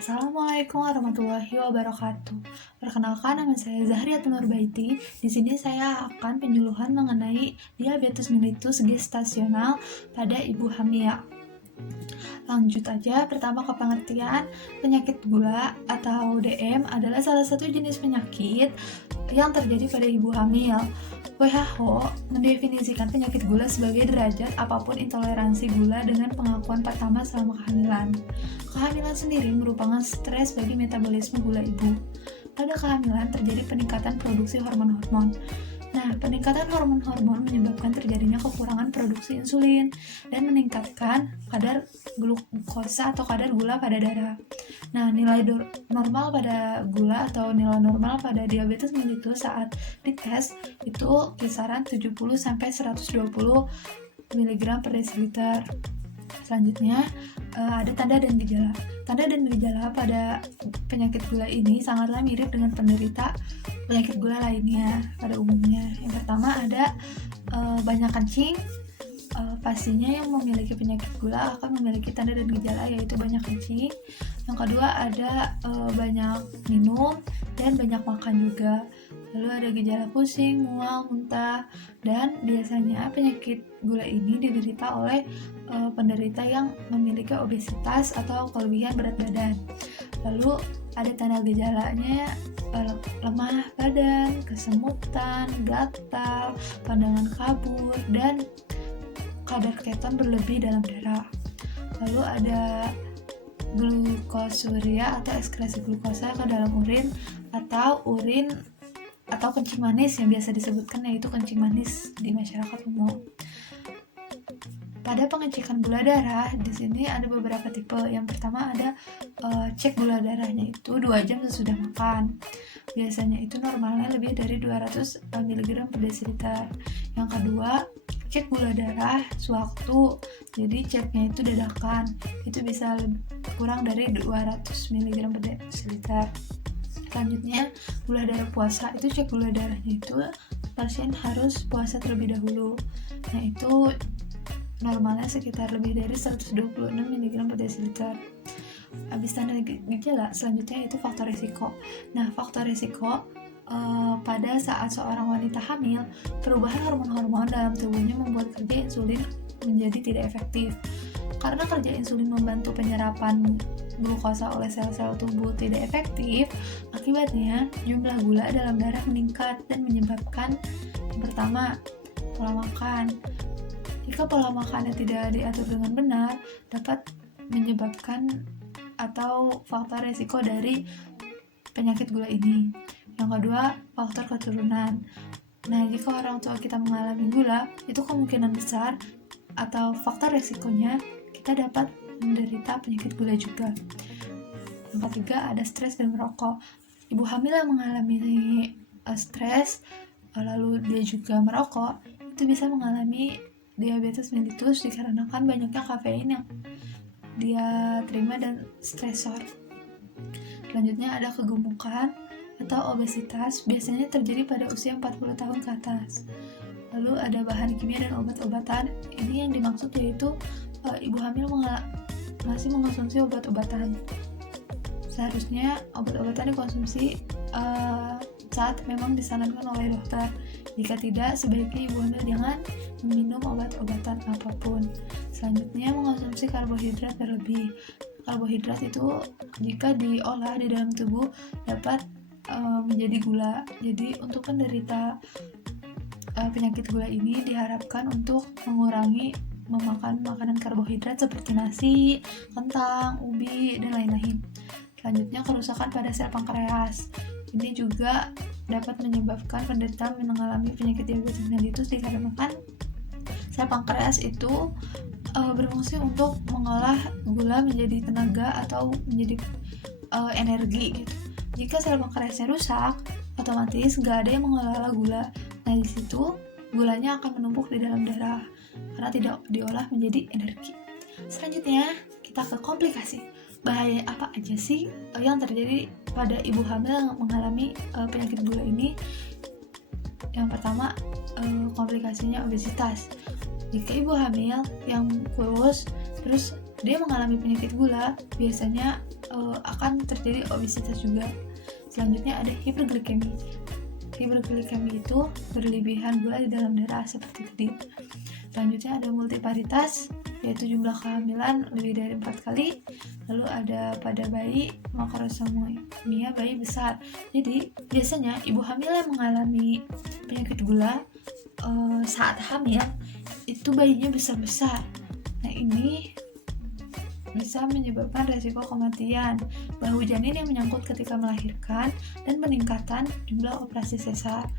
Assalamualaikum warahmatullahi wabarakatuh. Perkenalkan, nama saya Zahriatun Nurbaiti. Di sini saya akan penyuluhan mengenai diabetes mellitus gestasional pada ibu hamil. Lanjut aja, pertama ke pengertian. Penyakit gula atau DM adalah salah satu jenis penyakit yang terjadi pada ibu hamil. WHO mendefinisikan penyakit gula sebagai derajat apapun intoleransi gula dengan pengakuan pertama selama kehamilan. Kehamilan sendiri merupakan stres bagi metabolisme gula ibu. Pada kehamilan terjadi peningkatan produksi hormon-hormon. Nah, peningkatan hormon-hormon menyebabkan terjadinya kekurangan produksi insulin dan meningkatkan kadar glukosa atau kadar gula pada darah. Nah, nilai normal pada gula atau nilai normal pada diabetes mellitus saat dites itu kisaran 70 sampai 120 mg per desiliter. Selanjutnya, ada tanda dan gejala. Tanda dan gejala pada penyakit gula ini sangatlah mirip dengan penderita penyakit gula lainnya pada umumnya. Yang pertama ada banyak kencing. Pastinya yang memiliki penyakit gula akan memiliki tanda dan gejala yaitu banyak kencing. Yang kedua ada banyak minum dan banyak makan juga. Lalu ada gejala pusing, mual, muntah, dan biasanya penyakit gula ini diderita oleh penderita yang memiliki obesitas atau kelebihan berat badan. Lalu ada tanda gejalanya lemah badan, kesemutan, gatal, pandangan kabur, dan kadar keton berlebih dalam darah. Lalu ada glukosuria atau ekskresi glukosa ke dalam urin atau kencing manis yang biasa disebutkan yaitu kencing manis di masyarakat umum. Pada pengecekan gula darah, di sini ada beberapa tipe. Yang pertama ada cek gula darahnya itu 2 jam sesudah makan. Biasanya itu normalnya lebih dari 200 mg per desiliter. Yang kedua, cek gula darah sewaktu. Jadi ceknya itu dadakan. Itu bisa kurang dari 200 mg per desiliter. Selanjutnya, gula darah puasa. Itu cek gula darahnya itu pasien harus puasa terlebih dahulu. Nah, itu normalnya sekitar lebih dari 126 mg per desiliter. Habis tanda gejala, selanjutnya itu faktor risiko. Nah, faktor risiko pada saat seorang wanita hamil, perubahan hormon-hormon dalam tubuhnya membuat kerja insulin menjadi tidak efektif. Karena kerja insulin membantu penyerapan glukosa oleh sel-sel tubuh tidak efektif, akibatnya jumlah gula dalam darah meningkat dan menyebabkan yang pertama, pola makan. Jika pola makannya tidak diatur dengan benar, dapat menyebabkan atau faktor resiko dari penyakit gula ini. Yang kedua, faktor keturunan. Nah, jika orang tua kita mengalami gula, itu kemungkinan besar atau faktor resikonya kita dapat menderita penyakit gula juga. Yang ketiga, ada stres dan merokok. Ibu hamil yang mengalami stres, lalu dia juga merokok, itu bisa mengalami diabetes mellitus dikarenakan banyaknya kafein yang dia terima dan stresor. Selanjutnya ada kegemukan atau obesitas, biasanya terjadi pada usia 40 tahun ke atas. Lalu ada bahan kimia dan obat-obatan. Ini yang dimaksud yaitu ibu hamil masih mengonsumsi obat-obatan. Seharusnya obat-obatan dikonsumsi saat memang disarankan oleh dokter. Jika tidak, sebaiknya ibu hamil jangan meminum obat-obatan apapun. Selanjutnya, mengonsumsi karbohidrat berlebih. Karbohidrat itu jika diolah di dalam tubuh dapat menjadi gula. Jadi untuk penderita penyakit gula ini diharapkan untuk mengurangi memakan makanan karbohidrat seperti nasi, kentang, ubi, dan lain-lain. Selanjutnya, kerusakan pada sel pankreas. Ini juga dapat menyebabkan penderita mengalami penyakit diabetes mellitus dikarenakan sel pankreas itu berfungsi untuk mengolah gula menjadi tenaga atau menjadi energi gitu. Jika sel pankreasnya rusak, otomatis nggak ada yang mengolah gula. Nah, di situ gulanya akan menumpuk di dalam darah karena tidak diolah menjadi energi. Selanjutnya, kita ke komplikasi. Bahaya apa aja sih yang terjadi pada ibu hamil yang mengalami penyakit gula ini? Yang pertama, komplikasinya obesitas. Jika ibu hamil yang kurus terus dia mengalami penyakit gula, biasanya akan terjadi obesitas juga. Selanjutnya ada hiperglikemi. Hiperglikemi itu berlebihan gula di dalam darah seperti tadi. Selanjutnya ada multiparitas, yaitu jumlah kehamilan lebih dari 4 kali. Lalu ada pada bayi makrosomia bayi besar. Jadi biasanya ibu hamil yang mengalami penyakit gula saat hamil itu bayinya besar-besar. Nah, ini bisa menyebabkan resiko kematian bahu janin yang menyangkut ketika melahirkan dan peningkatan jumlah operasi sesar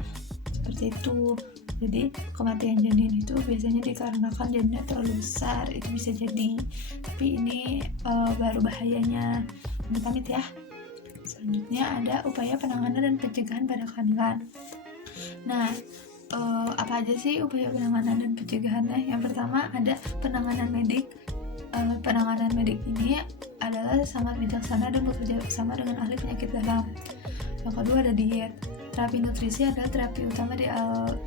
seperti itu. Jadi kematian janin itu biasanya dikarenakan janinnya terlalu besar, itu bisa jadi. Tapi ini baru bahayanya. Amit-amit ya. Selanjutnya ada upaya penanganan dan pencegahan pada kehamilan. Nah, apa aja sih upaya penanganan dan pencegahannya? Yang pertama ada penanganan medik. Penanganan medik ini adalah sangat bijaksana dan bekerja bersama dengan ahli penyakit dalam. Yang kedua ada diet. Terapi nutrisi adalah terapi utama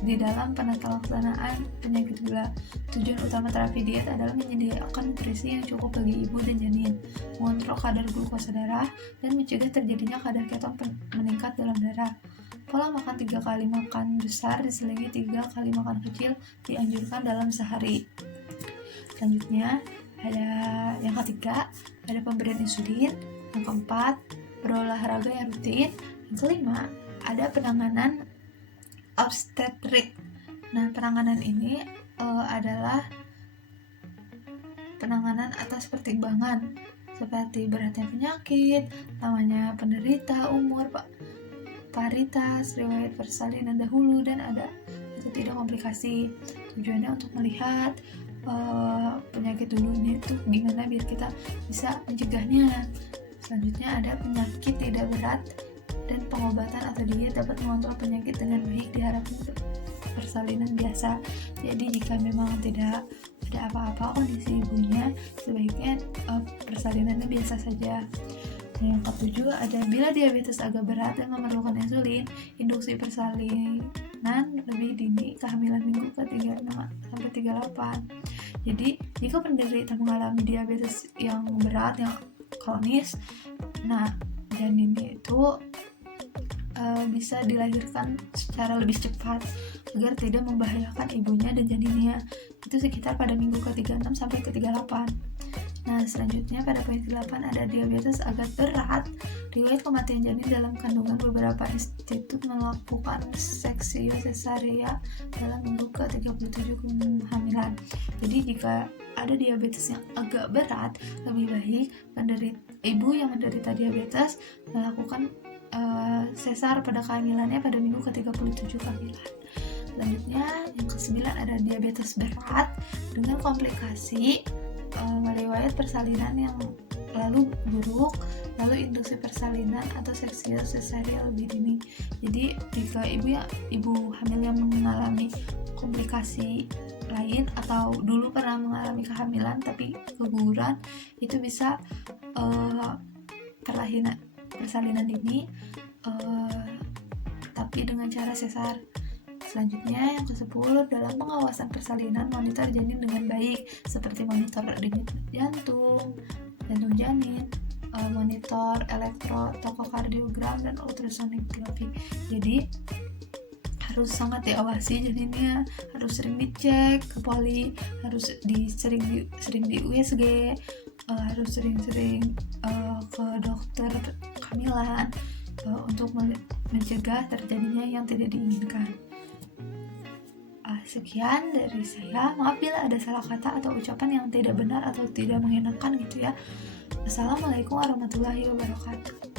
di dalam penata laksanaan penyakit gula. Tujuan utama terapi diet adalah menyediakan nutrisi yang cukup bagi ibu dan janin, mengontrol kadar glukosa darah, dan mencegah terjadinya kadar keton meningkat dalam darah. Pola makan 3 kali makan besar diselingi 3 kali makan kecil dianjurkan dalam sehari. Selanjutnya ada yang ketiga, ada pemberian insulin. Yang keempat, berolahraga yang rutin. Yang kelima, ada penanganan obstetrik. Nah, penanganan ini adalah penanganan atas pertimbangan seperti beratnya penyakit, namanya penderita, umur, paritas, riwayat persalinan dahulu, dan ada atau tidak komplikasi. Tujuannya untuk melihat penyakit dulunya itu gimana biar kita bisa mencegahnya. Selanjutnya ada penyakit tidak berat dan pengobatan atau diet dapat mengontrol penyakit dengan baik diharapkan persalinan biasa. Jadi jika memang tidak ada apa-apa kondisi ibunya, sebaiknya persalinannya biasa saja. Nah, yang ketujuh ada bila diabetes agak berat dan memerlukan insulin, induksi persalinan lebih dini kehamilan minggu ke-36 sampai 38. Jadi jika penderita mengalami diabetes yang berat, yang kronis, nah janinnya itu bisa dilahirkan secara lebih cepat agar tidak membahayakan ibunya dan janinnya. Itu sekitar pada minggu ke-36 sampai ke-38. Nah, selanjutnya pada poin ke-8 ada diabetes agak berat. Riwayat kematian janin dalam kandungan. Beberapa institut melakukan seksio cesarea dalam minggu ke-37 kehamilan. Jadi jika ada diabetes yang agak berat, lebih baik ibu yang menderita diabetes melakukan sesar pada kehamilannya pada minggu ke-37 kehamilan. Selanjutnya yang ke-9 ada diabetes berat dengan komplikasi riwayat persalinan yang lalu buruk, lalu induksi persalinan atau seksio cesarea lebih dini. Jadi jika ibu hamil yang mengalami komplikasi lain atau dulu pernah mengalami kehamilan tapi keguguran, itu bisa persalinan dini tapi dengan cara sesar. Selanjutnya yang ke-10, dalam pengawasan persalinan monitor janin dengan baik seperti monitor denyut jantung janin, monitor elektrokardiogram dan ultrasonografi. Jadi harus sangat diawasi janinnya, harus sering dicek ke poli, harus sering di USG, harus sering-sering ke dokter kehamilan untuk mencegah terjadinya yang tidak diinginkan. Sekian dari saya. Maaf bila ada salah kata atau ucapan yang tidak benar atau tidak mengenakan gitu ya. Assalamualaikum warahmatullahi wabarakatuh.